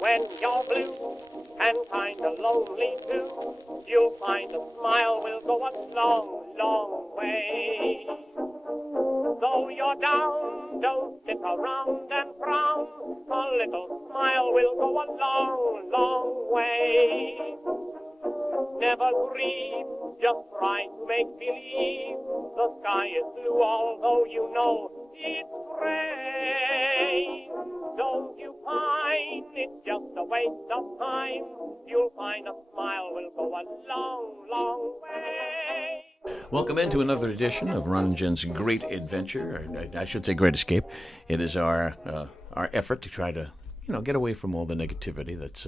When you're blue and kinda lonely too, you'll find a smile will go a long, long way. Though you're down, don't sit around and frown. A little smile will go a long, long way. Never grieve, just try to make believe the sky is blue, although you know it's gray. Don't you find it's just a waste of time? You'll find a smile will go a long, long way. Welcome into another edition of Ron and Jen's Great Adventure, or I should say Great Escape. It is our effort to try to, get away from all the negativity that's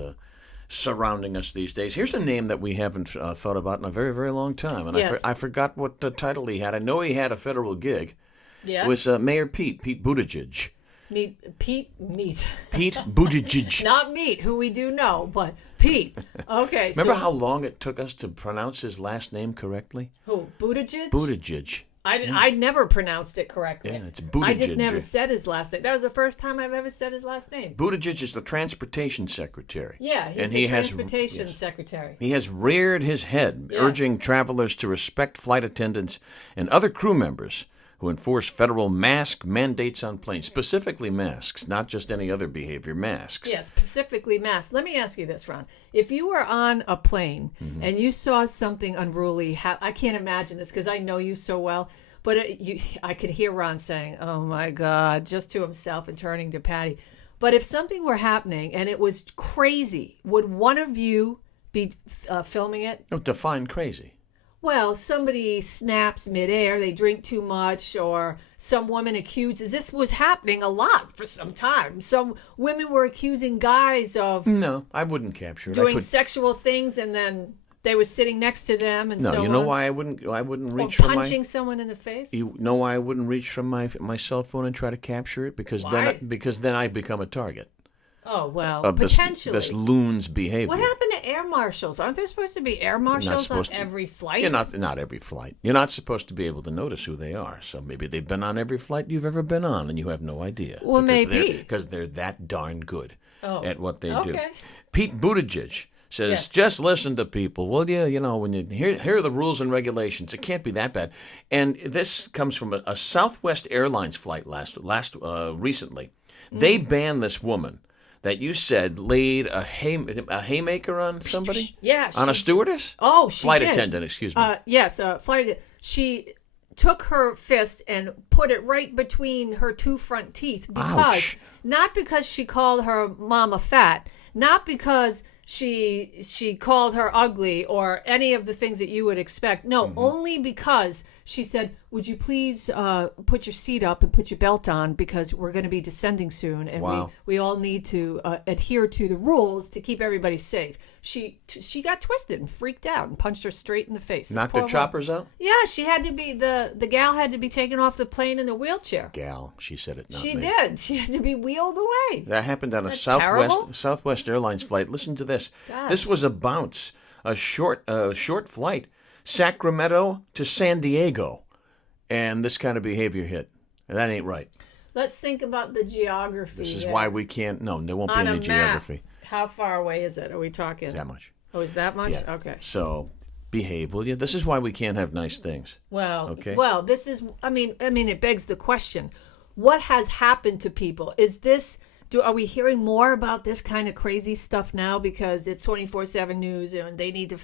surrounding us these days. Here's a name that we haven't thought about in a very, very long time, and yes. I forgot what title he had. I know he had a federal gig. Yes. It was Mayor Pete Buttigieg. Pete Buttigieg. Not Meat, who we do know, but Pete. Okay. Remember how long it took us to pronounce his last name correctly? Who? Buttigieg? Buttigieg. I never pronounced it correctly. Yeah, it's Buttigieg. I just never said his last name. That was the first time I've ever said his last name. Buttigieg is the transportation secretary. Yeah, he's the transportation secretary. He has reared his head, urging travelers to respect flight attendants and other crew members who enforce federal mask mandates on planes, specifically masks, not just any other behavior, masks. Yeah, specifically masks. Let me ask you this, Ron. If you were on a plane and you saw something unruly, I can't imagine this because I know you so well, but I could hear Ron saying, oh my God, just to himself and turning to Patty. But if something were happening and it was crazy, would one of you be filming it? No, define crazy. Well, somebody snaps midair, they drink too much, or some woman accuses. This was happening a lot for some time. Some women were accusing guys of No, I wouldn't capture it. doing sexual things, and then they were sitting next to them, and no, so you know on. why I wouldn't reach or from punching someone in the face. You know why I wouldn't reach from my cell phone and try to capture it? Because Why? then I become a target. Oh, well, Of potentially. this loon's behavior. What happened to air marshals? Aren't there supposed to be air marshals on every flight? You're not every flight. You're not supposed to be able to notice who they are. So maybe they've been on every flight you've ever been on, and you have no idea. Well, maybe. Because they're that darn good at what they do. Okay. Pete Buttigieg says, just listen to people. Well, yeah, when you here are the rules and regulations. It can't be that bad. And this comes from a Southwest Airlines flight recently. They banned this woman that you said laid a haymaker on somebody? Yeah. On a stewardess? Oh, she Flight did. attendant, excuse me. Yes, flight attendant. She took her fist and put it right between her two front teeth not because she called her mama fat, not because she called her ugly or any of the things that you would expect. No, only because she said, would you please put your seat up and put your belt on because we're going to be descending soon and we all need to adhere to the rules to keep everybody safe. She got twisted and freaked out and punched her straight in the face. Knocked her choppers out? Yeah, she had to be, the gal had to be taken off the plane in a wheelchair. Gal, she said it, not She me. did. She had to be wheeled away. That happened on a terrible? Southwest Airlines flight. Listen to this. Gosh. This was a bounce, a short flight, Sacramento to San Diego, and this kind of behavior hit. And that ain't right. Let's think about the geography. This is why we can't. No, there won't be on any a geography. Map, how far away is it? Are we talking? That much. Oh, is that much? Yeah. Okay. So behave, will you? This is why we can't have nice things. Well, okay. Well, this is. I mean, it begs the question: what has happened to people? Is this? Are we hearing more about this kind of crazy stuff now because it's 24/7 news and they need to,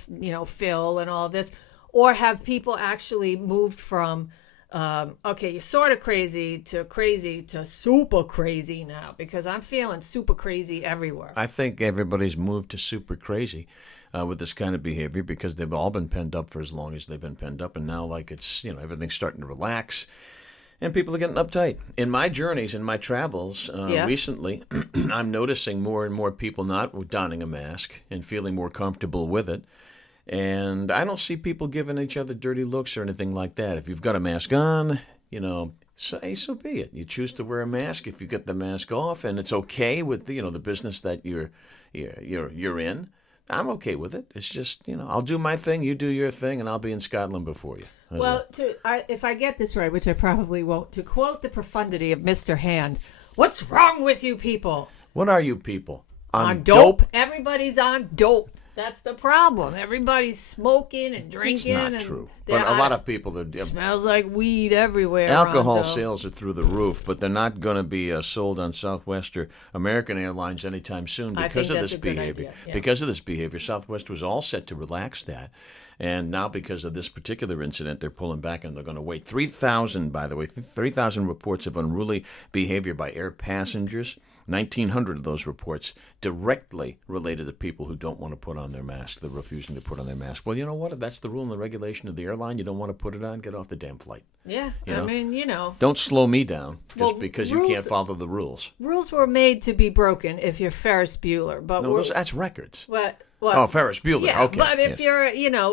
fill and all of this, or have people actually moved from? You're sort of crazy to super crazy now because I'm feeling super crazy everywhere. I think everybody's moved to super crazy with this kind of behavior because they've all been penned up for as long as they've been penned up, and now it's everything's starting to relax. And people are getting uptight. In my journeys, in my travels recently, I'm noticing more and more people not donning a mask and feeling more comfortable with it. And I don't see people giving each other dirty looks or anything like that. If you've got a mask on, so be it. You choose to wear a mask if you get the mask off, and it's okay with the business that you're in. I'm okay with it. It's just I'll do my thing, you do your thing, and I'll be in Scotland before you. Well, if I get this right, which I probably won't, to quote the profundity of Mr. Hand, what's wrong with you people? What are you people? On dope. Everybody's on dope. That's the problem. Everybody's smoking and drinking. It's not and true. But a lot of people that smells like weed everywhere. alcohol Ronzo. sales are through the roof, but they're not going to be sold on Southwest or American Airlines anytime soon I because think of that's this a good behavior. idea, yeah. Because of this behavior, Southwest was all set to relax that. And now because of this particular incident, they're pulling back and they're going to wait. 3,000, by the way, 3,000 reports of unruly behavior by air passengers. 1,900 of those reports directly related to people who don't want to put on their mask. They're refusing to put on their mask. Well, you know what? If that's the rule and the regulation of the airline, you don't want to put it on, get off the damn flight. Yeah, You know? I mean, you know. Don't slow me down just Well, because you rules- can't follow the rules. Rules were made to be broken if you're Ferris Bueller. But No, that's records. What? Oh, Ferris Bueller. Yeah, Okay. but if yes. you're,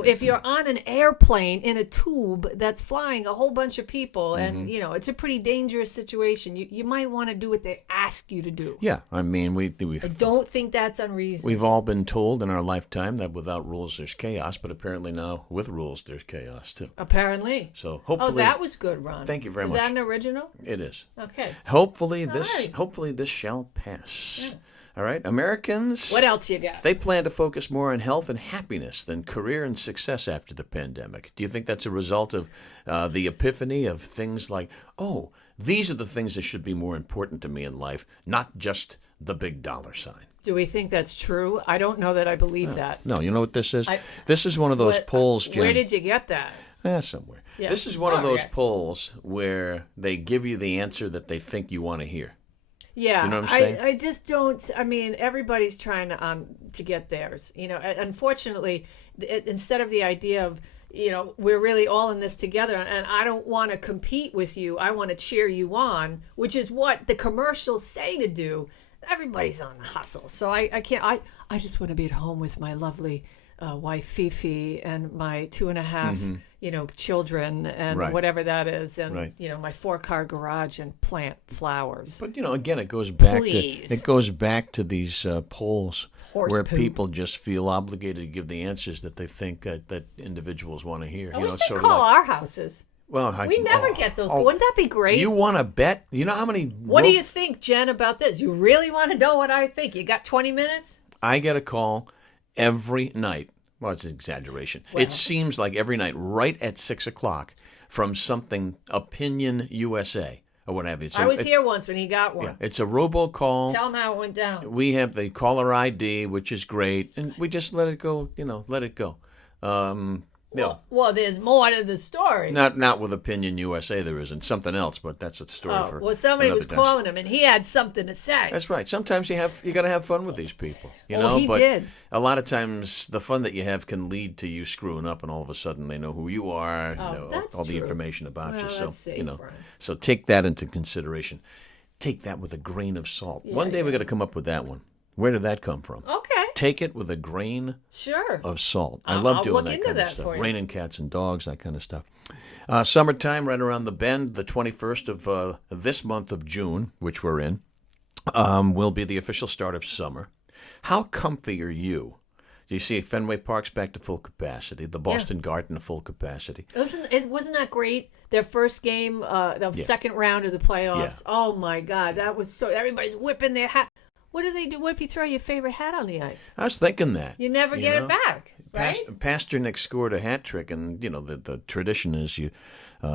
if you're on an airplane in a tube that's flying a whole bunch of people, and it's a pretty dangerous situation, you might want to do what they ask you to do. Yeah, I mean, I don't think that's unreasonable. we've all been told in our lifetime that without rules there's chaos, but apparently now with rules there's chaos too. Apparently. So Oh, hopefully, that was good, Ron. Thank you very Is much. that an original? it is. Okay. Hopefully right. this shall pass. All right, Americans. What else you got? They plan to focus more on health and happiness than career and success after the pandemic. Do you think that's a result of the epiphany of things like, oh, these are the things that should be more important to me in life, not just the big dollar sign? Do we think that's true? I don't know that I believe that. No, you know what this is? This is one of those polls, Jen. Where did you get that? Somewhere. Yeah. This is one of those Okay. polls where they give you the answer that they think you want to hear. Yeah, You know what I'm saying? I just don't. I mean, everybody's trying to get theirs. Unfortunately, instead of the idea of we're really all in this together, and I don't want to compete with you. I want to cheer you on, which is what the commercials say to do. Everybody's on the hustle, so I can't. I just want to be at home with my lovely wife Fifi and my 2.5 children and Right. whatever that is, and Right. my 4-car garage and plant flowers. But again, it goes back Please. to these polls Horse where poop. people just feel obligated to give the answers that they think that individuals want to hear. I wish it's they sort call of like, our houses. well, We never get those. Wouldn't that be great? You want to bet? You know how many? What do you think, Jen, about this? You really want to know what I think? You got 20 minutes? I get a call every night. Well, it's an exaggeration. It seems like every night, right at 6:00, from something Opinion USA or what have you. I was here once when he got one. Yeah, it's a robocall. Tell him how it went down. We have the caller ID, which is great, and we just let it go. Let it go. Well, there's more to the story. Not with Opinion USA. There isn't something else, but that's a story for. Somebody was another time. calling him, and he had something to say. That's right. Sometimes you got to have fun with these people, he But did. a lot of times, the fun that you have can lead to you screwing up, and all of a sudden they know who you are, know that's all the true. information about you. Well, So that's safe, Ron. so take that into consideration. Take that with a grain of salt. One day we got to come up with that one. Where did that come from? Okay. Take it with a grain Sure. of salt. I I'll love doing look that into kind that of stuff. for you. Raining cats and dogs, that kind of stuff. Summertime, right around the bend, the 21st of this month of June, which we're in, will be the official start of summer. How comfy are you? Do you see Fenway Park's back to full capacity? The Boston Garden to full capacity. Wasn't that great? Their first game, the second round of the playoffs. Yeah. Oh, my God. That was so... Everybody's whipping their hat. What do they do? What if you throw your favorite hat on the ice? I was thinking that. You never get it back, right? Pasternak scored a hat trick, and the tradition is you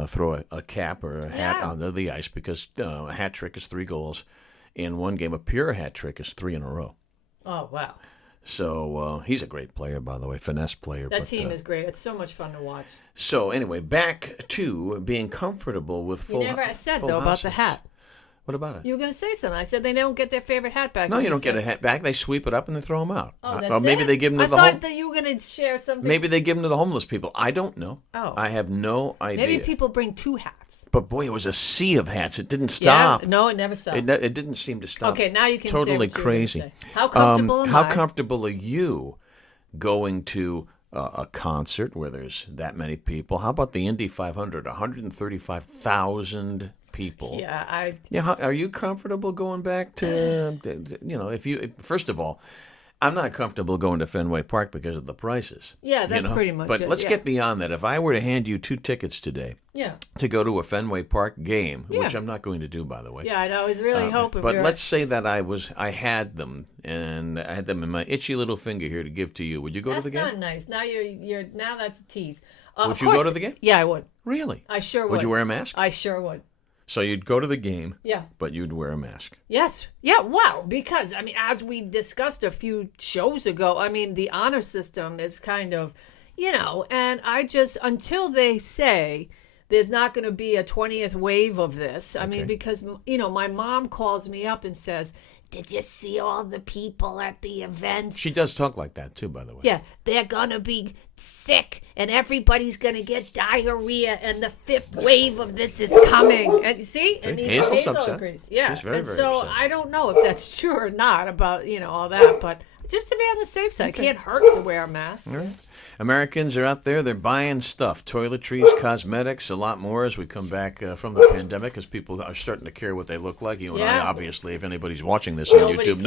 throw a cap or a hat onto the ice because a hat trick is 3 goals in one game. A pure hat trick is 3 in a row. Oh, wow. So he's a great player, by the way, finesse player. That team is great. It's so much fun to watch. So anyway, back to being comfortable with full. You never said, full though, about the houses. hat. What about it? You were going to say something. I said they don't get their favorite hat back. No, And you don't get a said- hat back. They sweep it up and they throw them out. Oh, that's or maybe it? they give them to I the thought that you were going to share something. Maybe they give them to the homeless people. I don't know. Oh. I have no idea. Maybe people bring 2 hats. But boy, it was a sea of hats. It didn't stop. Yeah, no, it never stopped. It didn't seem to stop. Okay, now you can say totally what you were gonna crazy. say. How comfortable am How I? comfortable are you going to a concert where there's that many people? How about the Indy 500? 135,000 people. Yeah, Yeah, are you comfortable going back to? If you first of all, I'm not comfortable going to Fenway Park because of the prices. Yeah, that's pretty much but it. let's yeah. get beyond that. If I were to hand you 2 tickets today Yeah. to go to a Fenway Park game, Yeah. which I'm not going to do, by the way. Yeah, I was really hoping. But let's say that I had them, and I had them in my itchy little finger here to give to you. Would you go to the game? That's not nice. Now now that's a tease. Would you go to the game? Yeah, I would. Really? I sure would. Would you wear a mask? I sure would. So you'd go to the game, Yeah. but you'd wear a mask. Yes. Yeah, wow. Because, I mean, as we discussed a few shows ago, I mean, the honor system is kind of, and I just, until they say there's not going to be a 20th wave of this, I mean, because, my mom calls me up and says, did you see all the people at the events? She does talk like that, too, by the way. Yeah, they're going to be sick and everybody's going to get diarrhea and the 5th wave of this is coming. And see? And Hazel's Hazel upset. agrees. Yeah. She's very, and very so upset. I don't know if that's true or not about, all that, but just to be on the safe side. It can't hurt to wear a mask. All right. Americans are out there. They're buying stuff, toiletries, cosmetics, a lot more as we come back from the pandemic, because people are starting to care what they look like. You and I, obviously, if anybody's watching this on Nobody YouTube,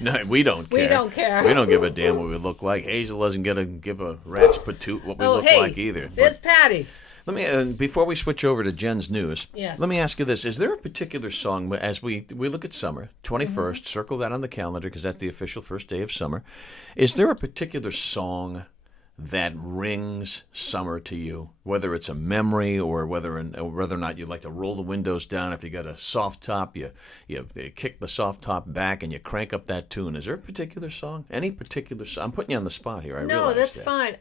cares. we don't care. We don't care. We don't give a damn what we look like. Hazel doesn't give a rat's patoot what we look like either. There's Patty. Let me before we switch over to Jen's news. Yes. Let me ask you this: is there a particular song as we look at summer, 21st? Circle that on the calendar because that's the official first day of summer. Is there a particular song that rings summer to you, whether it's a memory or whether or not you like to roll the windows down? If you got a soft top, you kick the soft top back and you crank up that tune. Is there a particular song? Any particular song? I'm putting you on the spot here. I No, realize that's that. fine.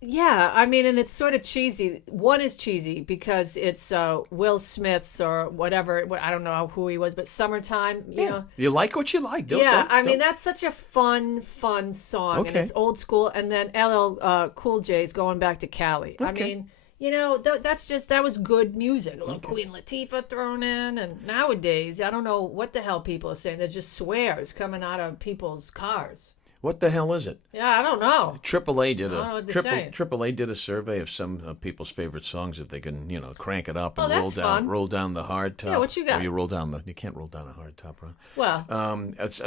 Yeah. I mean, and it's sort of cheesy. One is cheesy because it's Will Smith's or whatever. I don't know who he was, but Summertime. You know. You like what you like. I mean, that's such a fun song. Okay. And it's old school. And then LL Cool J's going back to Cali. Okay. I mean, that was good music. A little Queen Latifah thrown in. And nowadays, I don't know what the hell people are saying. There's just swears coming out of people's cars. What the hell is it? Yeah, I don't know. AAA did I don't know what they're saying. AAA did a survey of some people's favorite songs if they can, crank it up and that's fun. roll down the hard top. Yeah, what you got? Or you can't roll down a hard top, right? Well,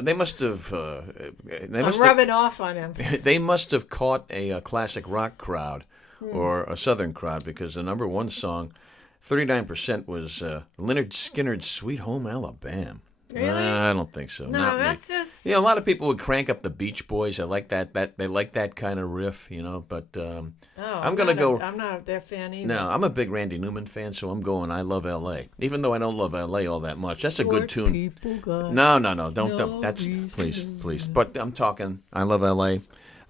They must have. I'm rubbing off on him. They must have caught a classic rock crowd Hmm. or a southern crowd because the number one song, 39% was Lynyrd Skynyrd's "Sweet Home Alabama." Really? I don't think so. No, Not me. that's just. A lot of people would crank up the Beach Boys. I like that. They like that kind of riff, But I'm gonna go. I'm not their fan either. No, I'm a big Randy Newman fan, so I'm going. I love L.A. Even though I don't love L.A. all that much. That's a good tune. No, don't. That's please. But I'm talking. I love L.A.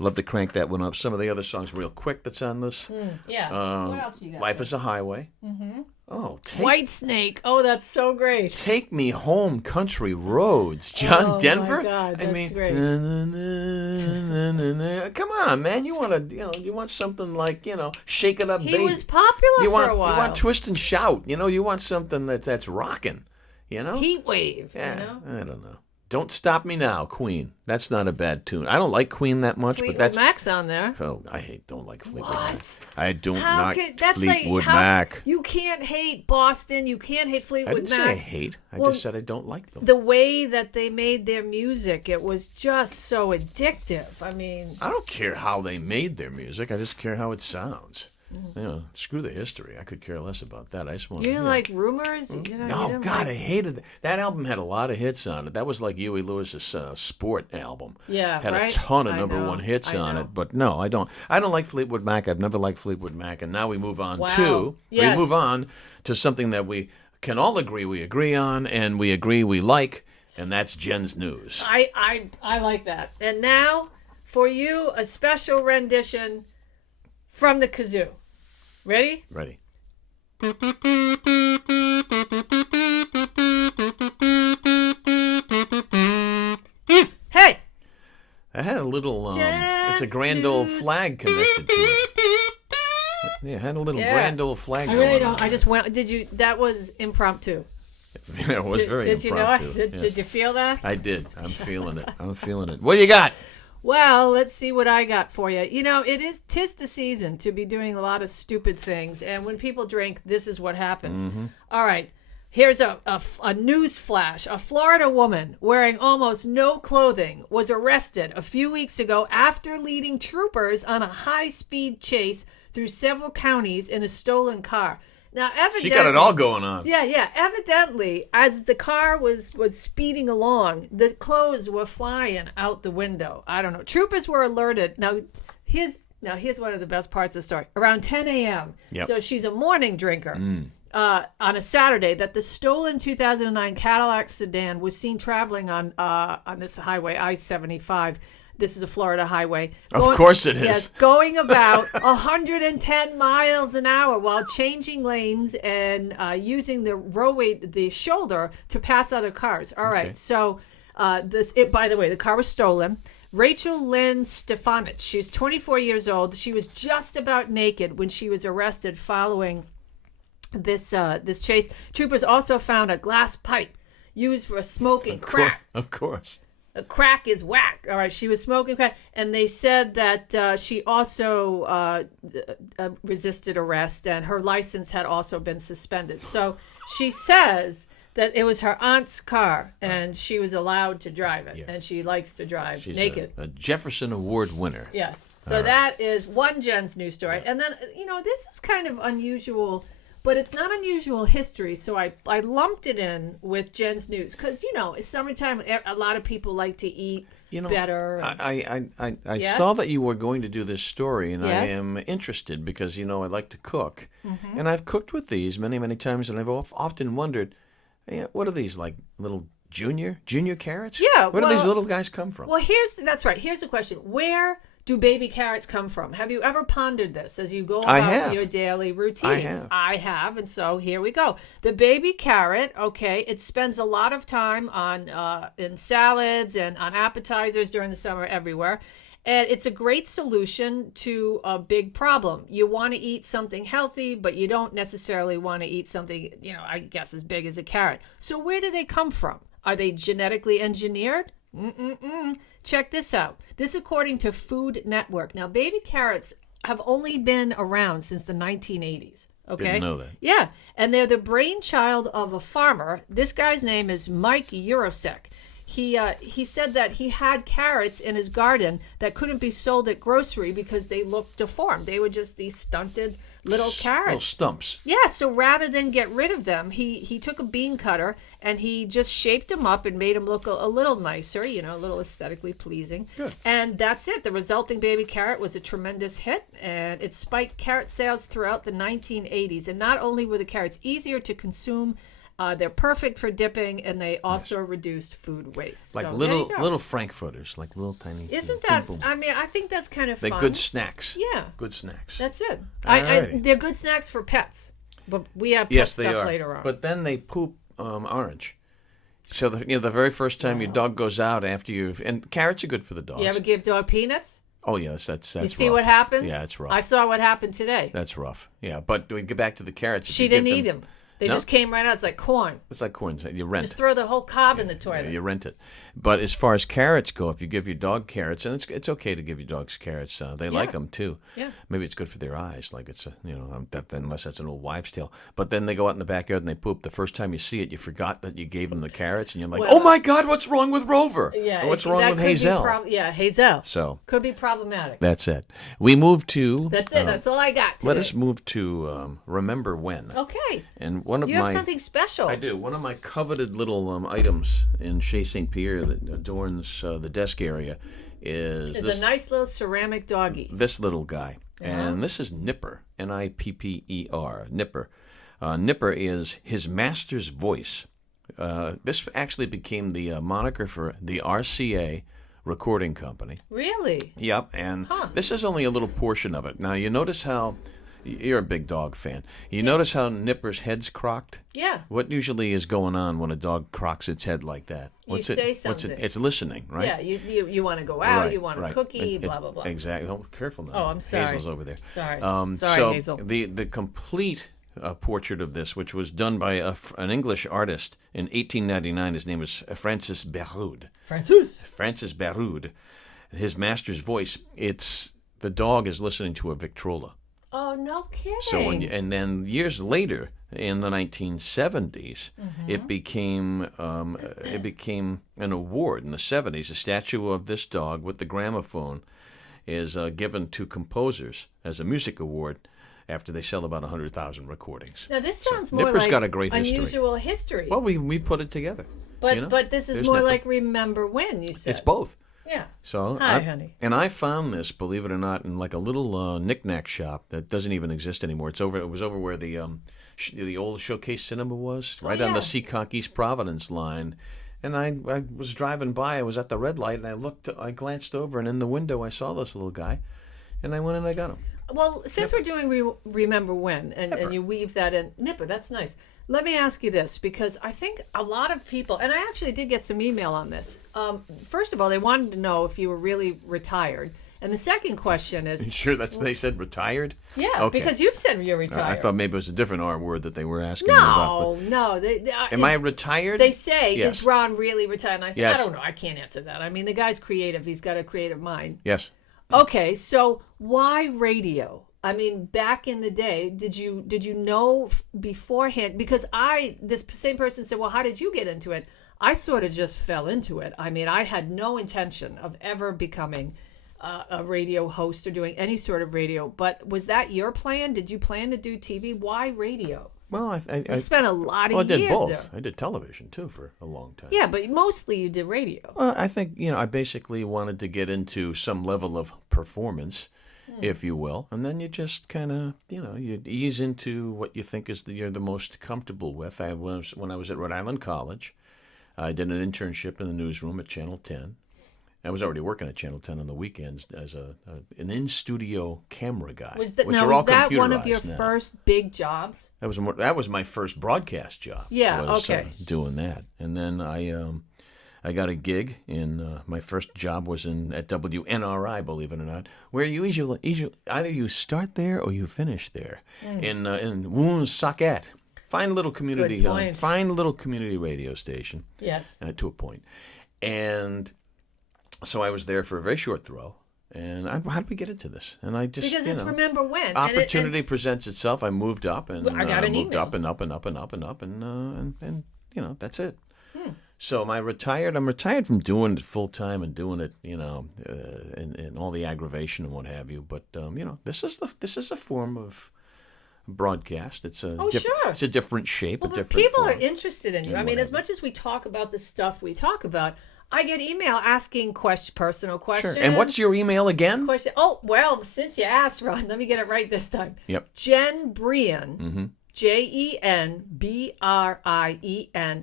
I love to crank that one up. Some of the other songs, real quick. That's on this. Yeah. What else you got? Life is a Highway. Mm-hmm. Oh, White Snake. Oh, that's so great. Take Me Home, Country Roads. John Denver. Oh my God, that's great. Come on, man. You want to, you want something like, shake it up, He baby. was popular for a while. You want twist and shout. You want something that's rocking. Heat Wave. Yeah, I don't know. Don't Stop Me Now, Queen. That's not a bad tune. I don't like Queen that much, but that's Mac's on there. Oh, don't like Fleetwood Mac. What? I don't How like could that's Fleetwood like Mac. You can't hate Boston. You can't hate Fleetwood I didn't Mac. say I hate. I just said I don't like them. The way that they made their music, it was just so addictive. I mean, I don't care how they made their music. I just care how it sounds. Screw the history. I could care less about that. I just want. You didn't like Rumors? No, God, I hated it. That album had a lot of hits on it. That was like Huey Lewis's Sport album. Yeah, had right? a ton of I number know, one hits I on know. it. But no, I don't. I don't like Fleetwood Mac. I've never liked Fleetwood Mac. And now we move on Yes. we move on to something that we can all agree we agree on, and we agree we like, and that's Jen's news. I like that. And now, for you, a special rendition from the kazoo. Ready? Ready. Hey! That had a little, it's a Just grand old news. flag connected to it. Yeah, it had a little grand old flag I going really on. don't. I just went. Did you? That was impromptu. Yeah, it was very Did you know it? impromptu. Did you feel that? I did. I'm feeling it. What do you got? Well, let's see what I got for you. Tis the season to be doing a lot of stupid things. And when people drink, this is what happens. Mm-hmm. All right. Here's a news flash. A Florida woman wearing almost no clothing was arrested a few weeks ago after leading troopers on a high-speed chase through several counties in a stolen car. Now, evidently, She got it all going on. Yeah. Evidently, as the car was speeding along, the clothes were flying out the window. I don't know. Troopers were alerted. Now, here's one of the best parts of the story. Around 10 a.m. Yep. So she's a morning drinker. On a Saturday, that the stolen 2009 Cadillac sedan was seen traveling on this highway, I-75. This is a Florida highway. Of course it is. Yes, going about 110 miles an hour while changing lanes and using the roadway, the shoulder, to pass other cars. All right, so by the way, the car was stolen. Rachel Lynn Stefanich, she's 24 years old. She was just about naked when she was arrested following this chase. Troopers also found a glass pipe used for smoking crack. Of course. A crack is whack. All right, she was smoking crack, and they said that she also resisted arrest, and her license had also been suspended. So she says that it was her aunt's car, and she was allowed to drive it, and she likes to drive naked. A Jefferson Award winner. Yes. So that is one Jen's news story. And then, this is kind of unusual, but it's not unusual history. So I lumped it in with Jen's news because, it's summertime. A lot of people like to eat better. I Yes? saw that you were going to do this story, and I Yes? am interested because, I like to cook. And I've cooked with these many, many times, and I've often wondered, what are these, like little junior carrots? Yeah, Where do these little guys come from? Well, that's right. Here's the question. Where do baby carrots come from? Have you ever pondered this as you go about your daily routine? I have, and so here we go. The baby carrot, it spends a lot of time in salads and on appetizers during the summer everywhere. And it's a great solution to a big problem. You want to eat something healthy, but you don't necessarily want to eat something, I guess as big as a carrot. So where do they come from? Are they genetically engineered? Check this out. This according to Food Network. Now, baby carrots have only been around since the 1980s. Okay. Didn't know that. Yeah, and they're the brainchild of a farmer. This guy's name is Mike Urosek. He said that he had carrots in his garden that couldn't be sold at grocery because they looked deformed. They were just these stunted little carrots. Little stumps. Yeah, so rather than get rid of them, he took a bean cutter and he just shaped them up and made them look a little nicer, a little aesthetically pleasing. Good. And that's it. The resulting baby carrot was a tremendous hit, and it spiked carrot sales throughout the 1980s. And not only were the carrots easier to consume, they're perfect for dipping, and they also reduced food waste. Like so, little frankfurters, like little tiny. Isn't that? boom. I mean, I think that's kind of They're fun. good snacks. Yeah, Good snacks. that's it. Alrighty. They're good snacks for pets, but we have pet Yes, they stuff are. later on. But then they poop orange. So the very first time your dog goes out after and carrots are good for the dogs. You ever give dog peanuts? Oh yes, that's You see rough. what happens? Yeah, it's rough. I saw what happened today. That's rough. Yeah, but we get back to the carrots. if She you give didn't eat them. They No? just came right out. It's like corn. It's like corn. You rent. Just throw the whole cob in the toilet. You rent it. But as far as carrots go, if you give your dog carrots, and it's okay to give your dogs carrots, they like them too. Yeah. Maybe it's good for their eyes, like it's unless that's an old wives' tale. But then they go out in the backyard and they poop. The first time you see it, you forgot that you gave them the carrots, and you're like, Well- oh my God, what's wrong with Rover? Yeah. Or what's wrong that with could be Hazel? Hazel. So Could be problematic. that's it. We move to. That's it. That's all I got today. Let us move to Remember When. Okay. And one of You my have something special. I do. One of my coveted little items in Chez St.Pierre that adorns the desk area is It's this, a nice little ceramic doggy. this little guy. And this is Nipper, Nipper. Nipper. Nipper is his master's voice. This actually became the moniker for the RCA Recording Company. Really? Yep, and this is only a little portion of it. Now, you notice how... You're a big dog fan. You notice how Nipper's head's crocked? Yeah. What usually is going on when a dog crocks its head like that? Say something. It's listening, right? Yeah. You want to go out. Right, you want a right. cookie. It's- Blah blah blah. Exactly. Oh, careful now. Oh, I'm sorry. Hazel's over there. Sorry. Sorry, so Hazel. the complete portrait of this, which was done by an English artist in 1899, his name was Francis Beroud. Francis Beroud. His master's voice. The dog is listening to a Victrola. Oh, no kidding. So and then years later, in the 1970s, it became an award in the 70s. A statue of this dog with the gramophone is given to composers as a music award after they sell about 100,000 recordings. Now this sounds more Nipper's like got a great unusual history. Well, we put it together. But this is There's more Nipper. like Remember When, you said. It's both. Yeah. So Hi, honey. And I found this, believe it or not, in like a little knick-knack shop that doesn't even exist anymore. It was over where the old Showcase Cinema was, right on the Seekonk East Providence line. And I was driving by. I was at the red light, and I glanced over, and in the window I saw this little guy, and I went and I got him. Well, since we're doing Remember When, and you weave that in, Nipper, that's nice. Let me ask you this, because I think a lot of people, and I actually did get some email on this. First of all, they wanted to know if you were really retired. And the second question is... You sure they said retired? Yeah, okay. Because you've said you're retired. I thought maybe it was a different R word that they were asking me about. No. Am I retired? They say, yes. Is Ron really retired? And I said, yes. I don't know. I can't answer that. I mean, the guy's creative. He's got a creative mind. Yes. Okay, so why radio? I mean, back in the day, did you know beforehand? Because this same person said, well, how did you get into it? I sort of just fell into it. I mean, I had no intention of ever becoming a radio host or doing any sort of radio. But was that your plan? Did you plan to do TV? Why radio? Well, I spent a lot of years. I did both. There. I did television too for a long time. Yeah, but mostly you did radio. Well, I think I basically wanted to get into some level of performance, if you will, and then you just kind of you ease into what you think is you're the most comfortable with. When I was at Rhode Island College, I did an internship in the newsroom at Channel 10. I was already working at Channel 10 on the weekends as an in-studio camera guy. Was that one of your first big jobs? That was my first broadcast job. Yeah, okay. Doing that, and then I got a gig in my first job was at WNRI, believe it or not, where you either you start there or you finish there in Woonsocket. Fine little community radio station. Yes. To a point, and. So I was there for a very short throw, and how did we get into this? And I just because it's Remember When opportunity presents itself. I moved up, and I got an moved email. up and up and up and up and up, and that's it. So I'm retired from doing it full time and doing it, and all the aggravation and what have you. But this is a form of broadcast. It's it's a different shape. Well, a different people form. are interested in you. I mean, as much as we talk about the stuff we talk about. I get email asking personal questions. Sure. And what's your email again? Oh, well, since you asked, Ron, let me get it right this time. Yep. Jen Brien, JenBrien,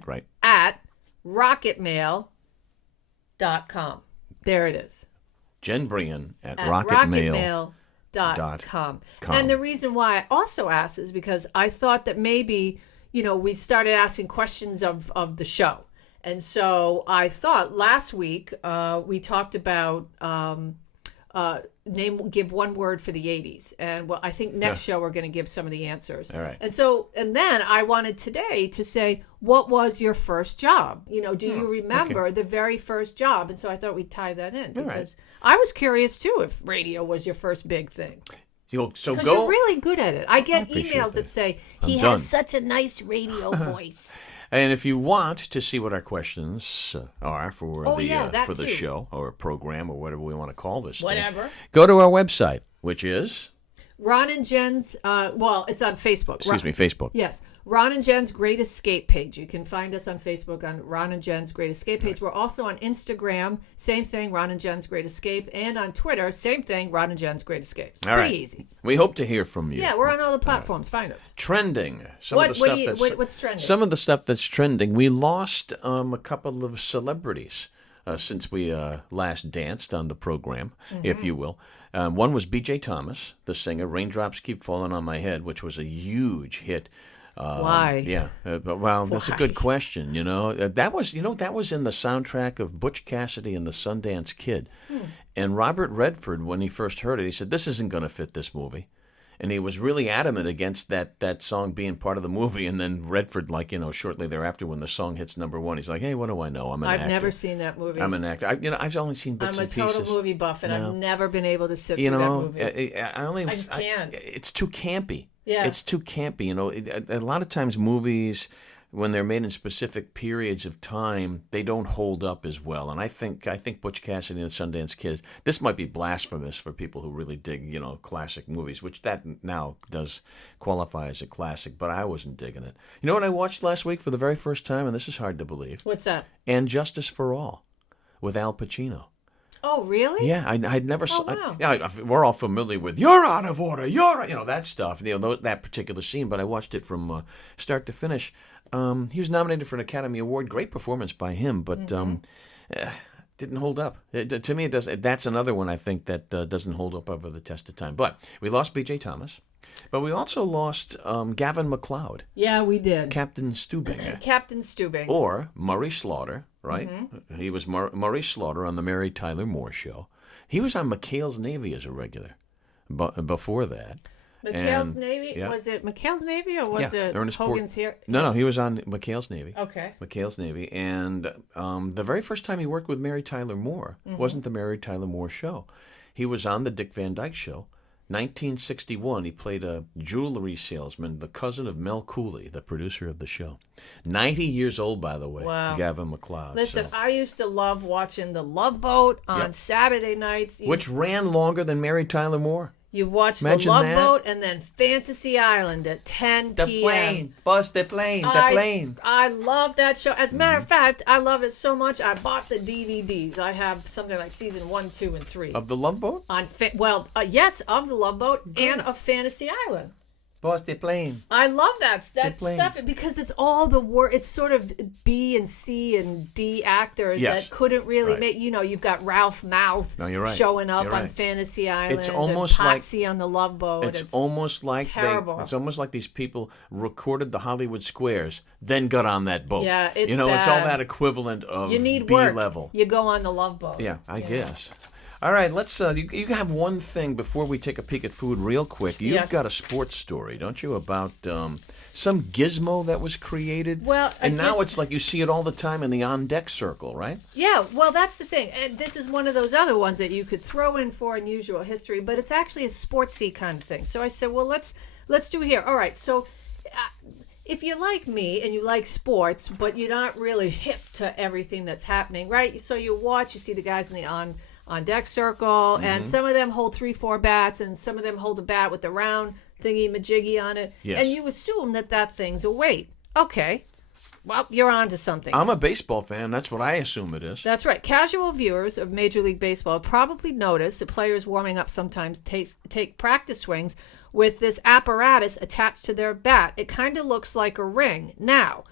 right. at rocketmail.com. There it is. Jen Brien at rocketmail.com. And the reason why I also asked is because I thought that maybe, we started asking questions of the show. And so I thought last week we talked about give one word for the 80s. And I think next show we're going to give some of the answers. All right. And then I wanted today to say, what was your first job? Do you remember the very first job? And so I thought we'd tie that in because I was curious too if radio was your first big thing. Because you're really good at it. I get emails that say, he done. has such a nice radio voice. And if you want to see what our questions are for the show or program or whatever we want to call this thing, go to our website, which is Ron and Jen's, it's on Facebook. Facebook. Yes. Ron and Jen's Great Escape page. You can find us on Facebook on Ron and Jen's Great Escape page. We're also on Instagram, same thing, Ron and Jen's Great Escape. And on Twitter, same thing, Ron and Jen's Great Escape. It's pretty easy. We hope to hear from you. Yeah, we're on all the platforms. Find us. Trending. What's trending? Some of the stuff that's trending. We lost a couple of celebrities since we last danced on the program, if you will. One was B.J. Thomas, the singer, Raindrops Keep Falling on My Head, which was a huge hit. Why? Yeah. That's a good question. That was in the soundtrack of Butch Cassidy and the Sundance Kid. And Robert Redford, when he first heard it, he said, "This isn't going to fit this movie." And he was really adamant against that song being part of the movie. And then Redford, shortly thereafter, when the song hits number one, he's like, "Hey, what do I know? I've never seen that movie. I'm an actor. I've only seen bits and pieces. I'm a total movie buff, and I've never been able to sit through that movie. I just can't. It's too campy. Yeah. It's too campy. A lot of times movies, when they're made in specific periods of time, they don't hold up as well. And I think Butch Cassidy and the Sundance Kid, this might be blasphemous for people who really dig, classic movies, which that now does qualify as a classic, but I wasn't digging it. You know what I watched last week for the very first time, and this is hard to believe? What's that? And Justice for All with Al Pacino. Oh, really? Yeah, I'd never saw. Wow. We're all familiar with "You're out of order," that stuff. That particular scene. But I watched it from start to finish. He was nominated for an Academy Award. Great performance by him, but didn't hold up. To me, it does. That's another one I think that doesn't hold up over the test of time. But we lost B.J. Thomas, but we also lost Gavin MacLeod. Yeah, we did. Captain Stubing. Captain Stubing. Or Murray Slaughter, right? Mm-hmm. He was Murray Slaughter on the Mary Tyler Moore Show. He was on McHale's Navy as a regular before that. McHale's Navy? Yeah. Was it McHale's Navy or was it Hogan's here? No, he was on McHale's Navy. Okay. McHale's Navy. And the very first time he worked with Mary Tyler Moore wasn't the Mary Tyler Moore Show. He was on the Dick Van Dyke Show. 1961, he played a jewelry salesman, the cousin of Mel Cooley, the producer of the show. 90 years old, by the way, wow. Gavin MacLeod. Listen, I used to love watching The Love Boat on Saturday nights. Which ran longer than Mary Tyler Moore. You watch The Love Boat and then Fantasy Island at 10 p.m. The plane. Bust the plane. The plane. I love that show. As a matter of fact, I love it so much, I bought the DVDs. I have something like season 1, 2, and 3. Of The Love Boat? Yes, of The Love Boat and of Fantasy Island. Bust the plane. I love that stuff because it's all the work. It's sort of B and C and D actors that couldn't really make. You've got Ralph Mouth showing up on Fantasy Island. It's almost and Patsy on The Love Boat. It's almost like terrible. It's almost like these people recorded the Hollywood Squares, then got on that boat. Yeah, it's it's all that equivalent of you need B work. level. You go on The Love Boat. Yeah, I guess. All right, let's. You have one thing before we take a peek at food, real quick. You've got a sports story, don't you, about some gizmo that was created? Well, and now it's like you see it all the time in the on-deck circle, right? Yeah, well, that's the thing, and this is one of those other ones that you could throw in for unusual history, but it's actually a sportsy kind of thing. So I said, well, let's do it here. All right, so. If you're like me and you like sports, but you're not really hip to everything that's happening, right? So you see the guys in the on deck circle, and some of them hold 3-4 bats, and some of them hold a bat with the round thingy majiggy on it, and you assume that thing's a weight. Okay, well, you're on to something. I'm a baseball fan. That's what I assume it is. That's right. Casual viewers of Major League Baseball probably notice that players warming up sometimes take practice swings with this apparatus attached to their bat. It kind of looks like a ring. Now,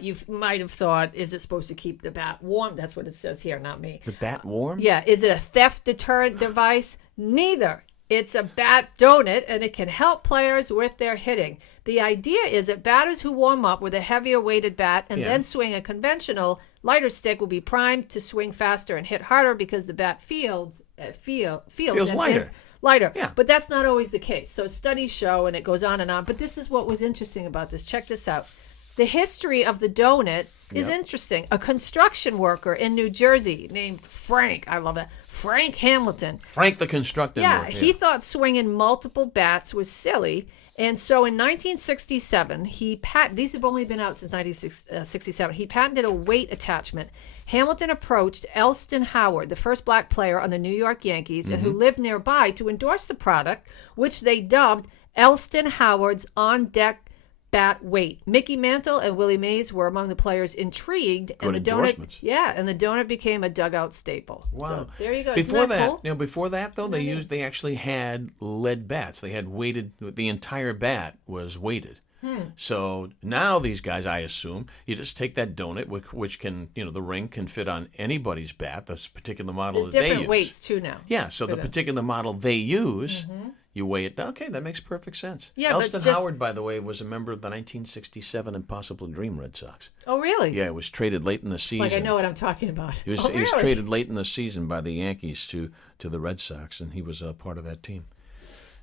you might have thought, is it supposed to keep the bat warm? That's what it says here, not me. The bat warm? Yeah. Is it a theft deterrent device? Neither. It's a bat donut, and it can help players with their hitting. The idea is that batters who warm up with a heavier weighted bat and then swing a conventional lighter stick will be primed to swing faster and hit harder because the bat feels lighter. Yeah. But that's not always the case. So studies show, and it goes on and on. But this is what was interesting about this. Check this out. The history of the donut is interesting. A construction worker in New Jersey named Frank, I love that, Frank Hamilton. Frank the constructor. Yeah, he thought swinging multiple bats was silly. And so in 1967, these have only been out since 1967, he patented a weight attachment. Hamilton approached Elston Howard, the first black player on the New York Yankees, and who lived nearby, to endorse the product, which they dubbed Elston Howard's on-deck bat weight. Mickey Mantle and Willie Mays were among the players intrigued, and the donut became a dugout staple. Wow! So, there you go. Before that, cool? Before that though, they actually had lead bats. They had weighted. The entire bat was weighted. So now these guys, I assume, you just take that donut, which can, the ring can fit on anybody's bat. This particular model There's that they use. different weights too now. Yeah. So the particular model they use. You weigh it down. Okay, that makes perfect sense. Yeah, Elston Howard, by the way, was a member of the 1967 Impossible Dream Red Sox. Oh, really? Yeah, it was traded late in the season. Like I know what I'm talking about. He was traded late in the season by the Yankees to the Red Sox, and he was a part of that team.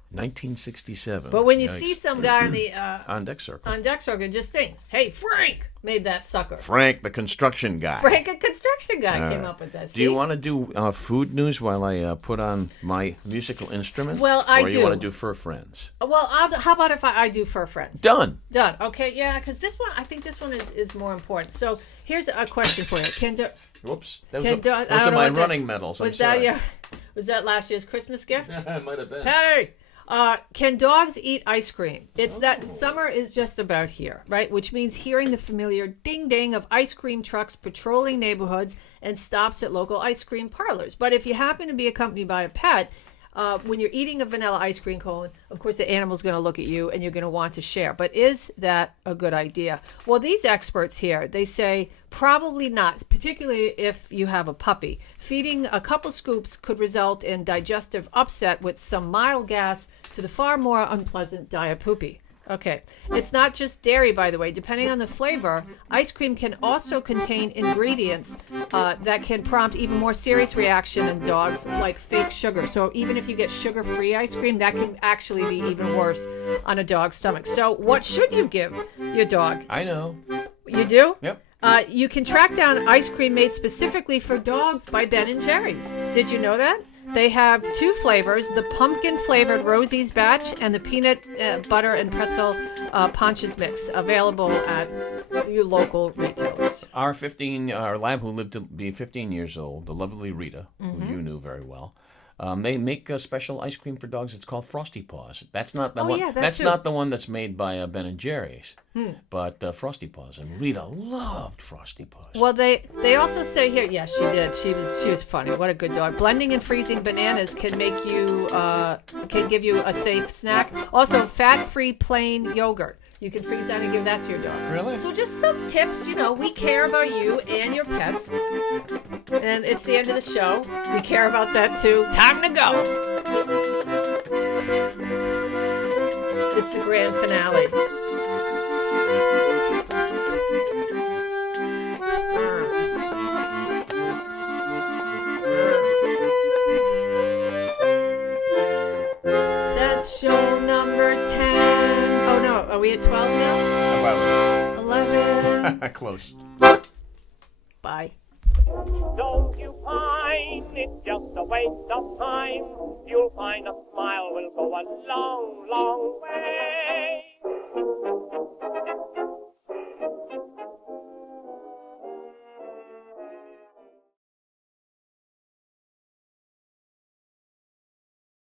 1967. But when you Yikes. see some guy on the On deck circle. on deck circle, just think, hey, Frank made that sucker. Frank, the construction guy. Frank, a construction guy, came up with that. Do you want to do food news while I put on my musical instrument? Well, I or do. you want to do Fur Friends? Well, how about if I do Fur Friends? Done. Done. Okay, yeah, because this one, I think this one is more important. So here's a question for you. Whoops. Those I are don't my know what running medals. I'm sorry. Was that last year's Christmas gift? It might have been. Hey! Can dogs eat ice cream? It's that summer is just about here, right? Which means hearing the familiar ding-ding of ice cream trucks patrolling neighborhoods and stops at local ice cream parlors. But if you happen to be accompanied by a pet, when you're eating a vanilla ice cream cone, of course, the animal's going to look at you and you're going to want to share. But is that a good idea? Well, these experts here, they say probably not, particularly if you have a puppy. Feeding a couple scoops could result in digestive upset with some mild gas to the far more unpleasant diet poopy. Okay. It's not just dairy, by the way. Depending on the flavor, ice cream can also contain ingredients that can prompt even more serious reaction in dogs, like fake sugar. So even if you get sugar-free ice cream, that can actually be even worse on a dog's stomach. So what should you give your dog? I know. You do? Yep. You can track down ice cream made specifically for dogs by Ben & Jerry's. Did you know that? They have two flavors, the pumpkin-flavored Rosie's Batch and the peanut butter and pretzel Ponch's Mix, available at your local retailers. Our lab who lived to be 15 years old, the lovely Rita, who you knew very well, they make a special ice cream for dogs. It's called Frosty Paws. That's not the one. Yeah, that's not the one that's made by Ben & Jerry's, but Frosty Paws. And Rita loved Frosty Paws. Well, they also say here, yes, she did. She was funny. What a good dog. Blending and freezing bananas can make you can give you a safe snack. Also, fat-free plain yogurt. You can freeze that and give that to your dog. Really? So just some tips. You know, we care about you and your pets. And it's the end of the show. We care about that too. Time to go. It's the grand finale. That's show number 10. Oh no, are we at 12 now? 11. Close. Bye. Don't you find it just a waste of time? You'll find a smile will go a long, long way.